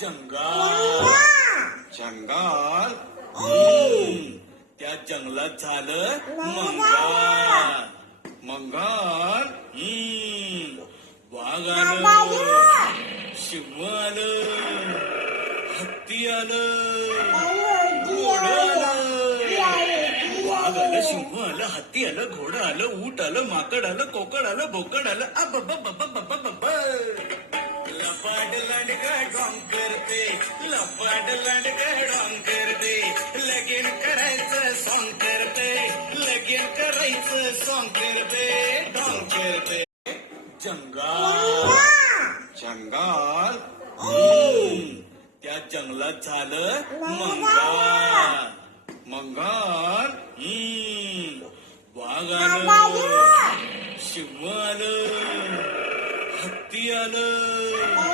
जंगल. जंगल. त्या जंगलात झालं मंगल. मंगल. वाघ आलं, सिंह आलं, हत्ती आलं, घोडं आलं. वाघ आलं, सिंह आलं, हत्ती आलं, घोडं आलं, ऊट आलं, माकड आलं, कोकड आलं, बोकड आलं. लपाट लांडगा डॉन करते, लपाट लांडगा डॉन करते, लगीन करायचं सॉंग करते, लगीन करायचं सॉंग करते, डॉन करते. जंगल. जंगल. त्या जंगलात झालं मंगल. मंगल. वाघ आलं, सिंह आलं, हत्ती आलं,